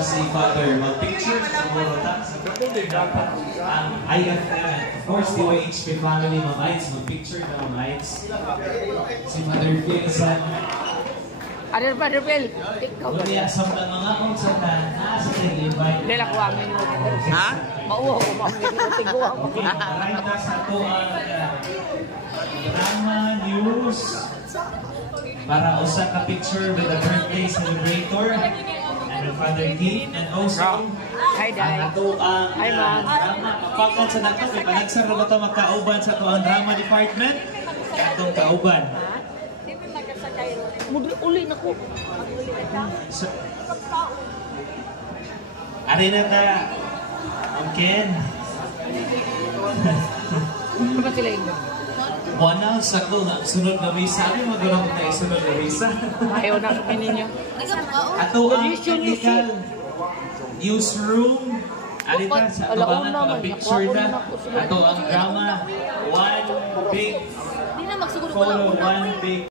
si Father. Mag-picture sa Borota. Ang IFM. Of course, DYHP family, Ma'am Ides. Mag-picture na Ma'am Ides. Si Father Vincent. Ano pa, Rubel? Kaya sa mga kung sa nasa nag-invite. Dahil ako ang minuto. Ha? Mauha ko, minuto. Okay, maraming nasa ito ang drama news para usa ka picture with the birthday celebrator and the Father Keith and also Hi, Dad. ato ang Hi, Ma'am. drama kapagan sa nato kay panagsar na ito magkauban sa ito ang drama department atong kauban. Uli na ko. Ari na ta ang Ken. Ano ba sila yun? Wala sa ko na sunod na visa. Ano magalang na isunod na visa? Ayaw na kami ninyo. Ato ang technical newsroom. Alita sa abangan mga picture na. Ato ang drama. One big photo, one big